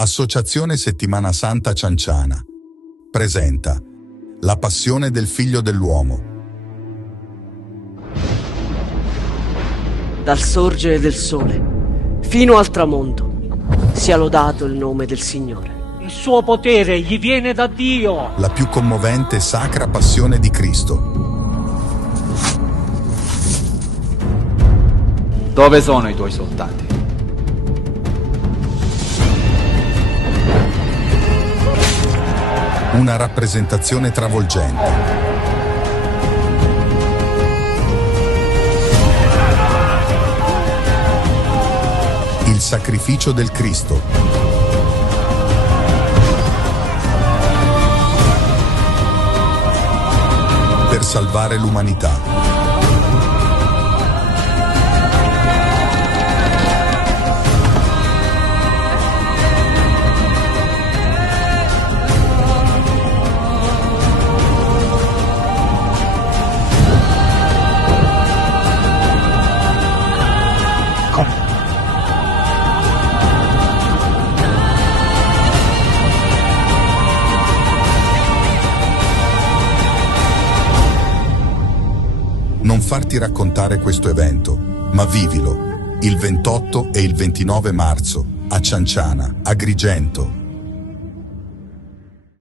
Associazione Settimana Santa Cianciana presenta La passione del Figlio dell'uomo. Dal sorgere del sole fino al tramonto sia lodato il nome del Signore. Il suo potere gli viene da Dio. La più commovente e sacra passione di Cristo. Dove sono i tuoi soldati? Una rappresentazione travolgente. Il sacrificio del Cristo. Per salvare l'umanità. Non farti raccontare questo evento, ma vivilo, il 28 e il 29 marzo, a Cianciana, Agrigento,